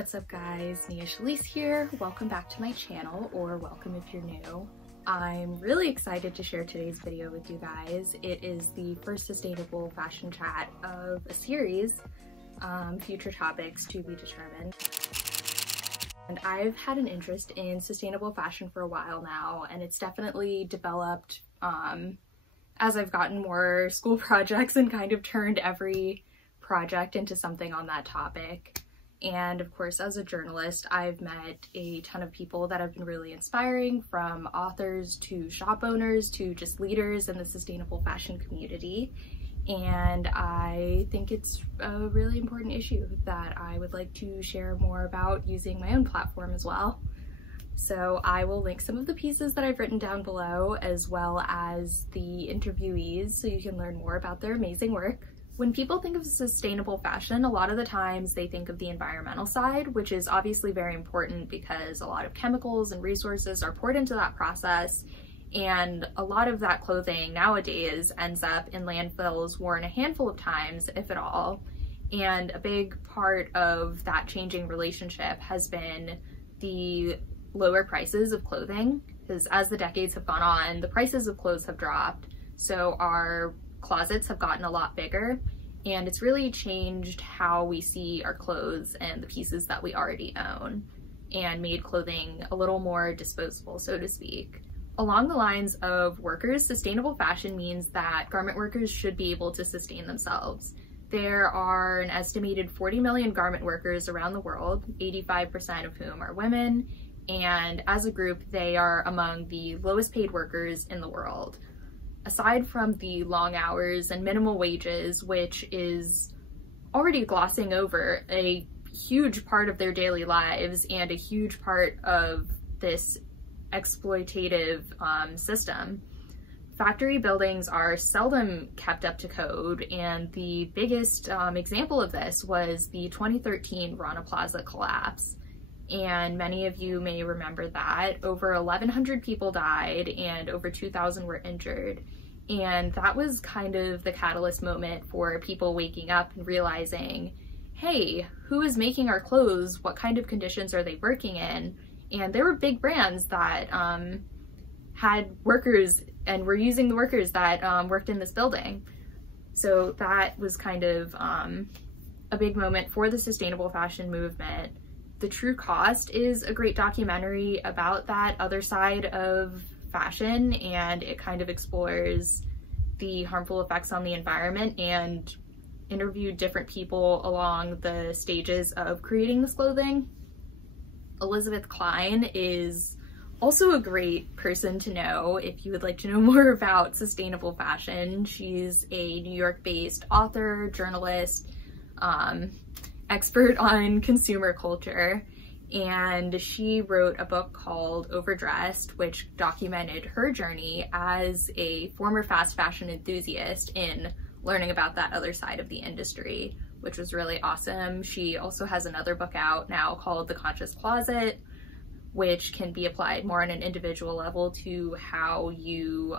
What's up guys, Nia Shalise here. Welcome back to my channel, or welcome if you're new. I'm really excited to share today's video with you guys. It is the first sustainable fashion chat of a series, future topics to be determined. And I've had an interest in sustainable fashion for a while now, and it's definitely developed as I've gotten more school projects and kind of turned every project into something on that topic. And of course, as a journalist, I've met a ton of people that have been really inspiring, from authors to shop owners to just leaders in the sustainable fashion community. And I think it's a really important issue that I would like to share more about using my own platform as well. So I will link some of the pieces that I've written down below, as well as the interviewees, so you can learn more about their amazing work. When people think of sustainable fashion, a lot of the times they think of the environmental side, which is obviously very important because a lot of chemicals and resources are poured into that process, and a lot of that clothing nowadays ends up in landfills worn a handful of times, if at all. And a big part of that changing relationship has been the lower prices of clothing, because as the decades have gone on, the prices of clothes have dropped, so our closets have gotten a lot bigger, and it's really changed how we see our clothes and the pieces that we already own, and made clothing a little more disposable, so to speak. Along the lines of workers, sustainable fashion means that garment workers should be able to sustain themselves. There are an estimated 40 million garment workers around the world, 85% of whom are women, and as a group, they are among the lowest paid workers in the world. Aside from the long hours and minimal wages, which is already glossing over a huge part of their daily lives and a huge part of this exploitative system, factory buildings are seldom kept up to code, and the biggest example of this was the 2013 Rana Plaza collapse. And many of you may remember that. Over 1,100 people died and over 2,000 were injured. And that was kind of the catalyst moment for people waking up and realizing, hey, who is making our clothes? What kind of conditions are they working in? And there were big brands that had workers and were using the workers that worked in this building. So that was kind of a big moment for the sustainable fashion movement. The True Cost is a great documentary about that other side of fashion, and it kind of explores the harmful effects on the environment and interviewed different people along the stages of creating this clothing. Elizabeth Klein is also a great person to know if you would like to know more about sustainable fashion. She's a New York-based author, journalist, expert on consumer culture, and she wrote a book called Overdressed, which documented her journey as a former fast fashion enthusiast in learning about that other side of the industry, which was really awesome. She also has another book out now called The Conscious Closet, which can be applied more on an individual level to how you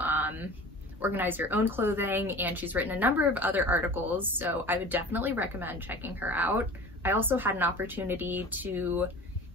organize your own clothing, and she's written a number of other articles, so I would definitely recommend checking her out. I also had an opportunity to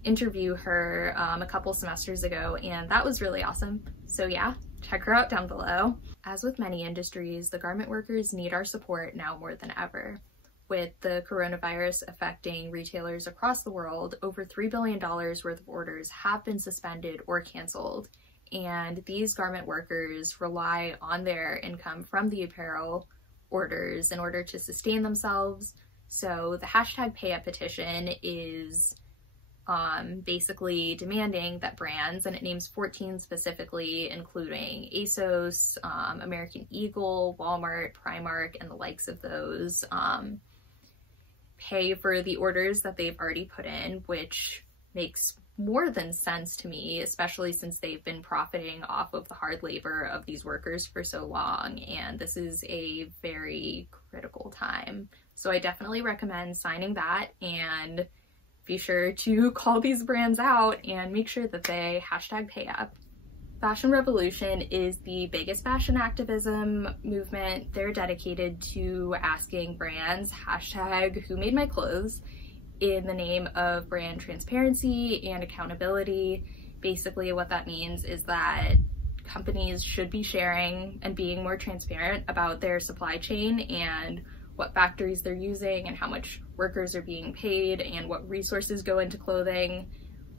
interview her a couple semesters ago, and that was really awesome. So yeah, check her out down below. As with many industries, the garment workers need our support now more than ever. With the coronavirus affecting retailers across the world, over $3 billion worth of orders have been suspended or canceled. And these garment workers rely on their income from the apparel orders in order to sustain themselves. So the hashtag #PayUp petition is basically demanding that brands, and it names 14 specifically, including ASOS, American Eagle, Walmart, Primark, and the likes of those, pay for the orders that they've already put in, which makes more than sense to me, especially since they've been profiting off of the hard labor of these workers for so long, and this is a very critical time. So I definitely recommend signing that, and be sure to call these brands out and make sure that they #PayUp. Fashion Revolution is the biggest fashion activism movement. They're dedicated to asking brands #who made my clothes in the name of brand transparency and accountability. Basically, what that means is that companies should be sharing and being more transparent about their supply chain and what factories they're using and how much workers are being paid and what resources go into clothing,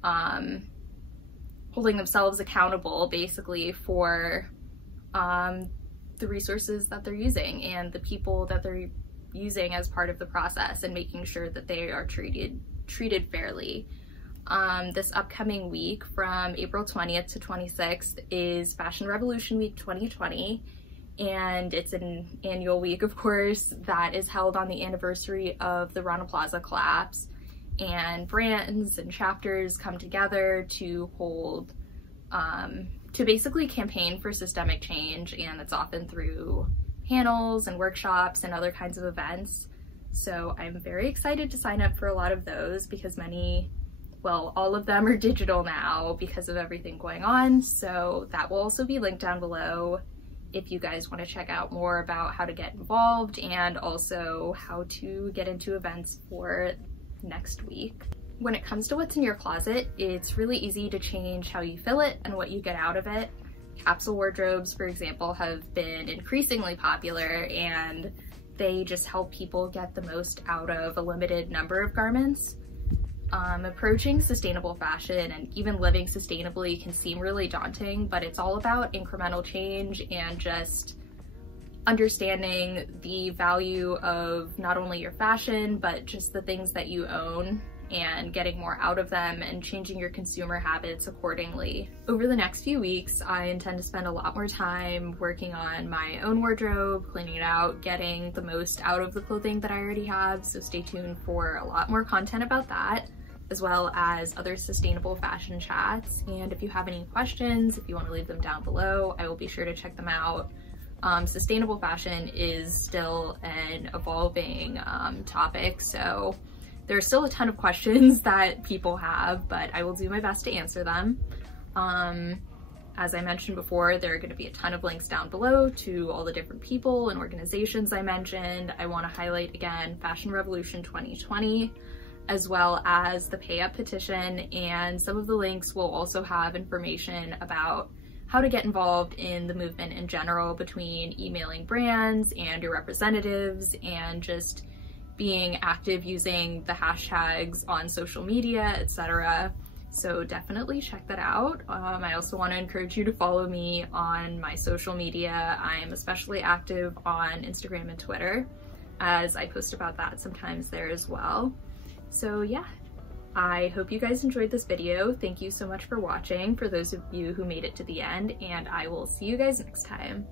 holding themselves accountable basically for the resources that they're using and the people that they're using as part of the process, and making sure that they are treated fairly. This upcoming week from April 20th to 26th is Fashion Revolution Week 2020, and it's an annual week, of course, that is held on the anniversary of the Rana Plaza collapse, and brands and chapters come together to hold to basically campaign for systemic change, and it's often through panels and workshops and other kinds of events. So I'm very excited to sign up for a lot of those because all of them are digital now because of everything going on. So that will also be linked down below if you guys want to check out more about how to get involved and also how to get into events for next week. When it comes to what's in your closet, it's really easy to change how you fill it and what you get out of it. Capsule wardrobes, for example, have been increasingly popular, and they just help people get the most out of a limited number of garments. Approaching sustainable fashion and even living sustainably can seem really daunting, but it's all about incremental change and just understanding the value of not only your fashion, but just the things that you own and getting more out of them and changing your consumer habits accordingly. Over the next few weeks, I intend to spend a lot more time working on my own wardrobe, cleaning it out, getting the most out of the clothing that I already have, so stay tuned for a lot more content about that, as well as other sustainable fashion chats. And if you have any questions, if you want to leave them down below, I will be sure to check them out. Sustainable fashion is still an evolving topic, so there's still a ton of questions that people have, but I will do my best to answer them. As I mentioned before, there are going to be a ton of links down below to all the different people and organizations I mentioned. I want to highlight again Fashion Revolution 2020, as well as the Pay Up petition, and some of the links will also have information about how to get involved in the movement in general, between emailing brands and your representatives and just being active using the hashtags on social media, etc. So definitely check that out. I also want to encourage you to follow me on my social media. I am especially active on Instagram and Twitter, as I post about that sometimes there as well. So yeah, I hope you guys enjoyed this video. Thank you so much for watching, for those of you who made it to the end, and I will see you guys next time.